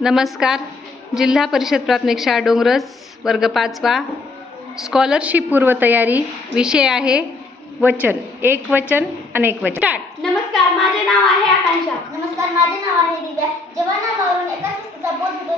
नमस्कार. जिल्हा परिषद प्राथमिक शाळा डोंगरस वर्ग पाचवा. स्कॉलरशिप पूर्वतयारी विषय आहे वचन. एक वचन अनेक वचन. स्टार्ट नमस्कार माझे नाव आहे आकांक्षा. नमस्कार माझे नाव आहे दिव्या. जेव्हा नावावरून एकाच वस्तूचा बोध होतो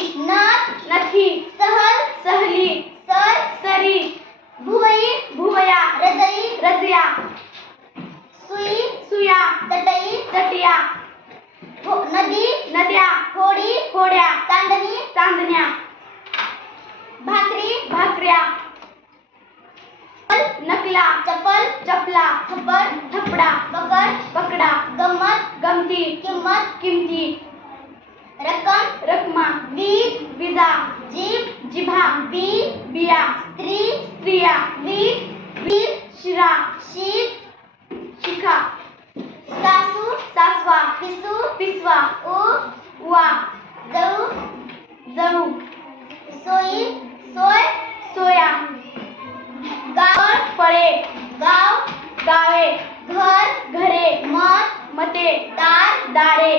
नथ नथी, सहल, सहली, सर, सरी, भुवई, भुवया, रजई, रजया, सुई, सुया चटई चटिया हो- नदी, नद्या होडी होड्या चांदणी चांदण्या भाकरी, भाकऱ्या नकला चप्पल चपला, थप्पड थपडा पकड पकडा गंमत गमती, किंमत, किमती रक्कम रकमा वीज विजा जीभ जिभा, बी, बिया, स्त्री, स्त्रिया वीट वीर, शिरा, शीत, शिखा। सासू, सासवा, पिसू, पिसवा, उ उवा जळू जळू सोयी सोय, सोया। गाव फळे गाव, गावे। घर, घरे मत मते, दार, दारे।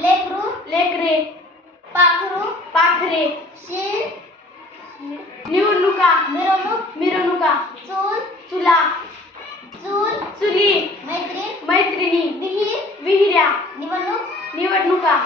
लेकरू लेकरे पाखरू पाखरे शीर निवडणुका मिरवणूक मिरवणुका चूल चुला चूल चुली मैत्रीण मैत्रिणी विहीर विहिऱ्या निवडणूक निवडणुका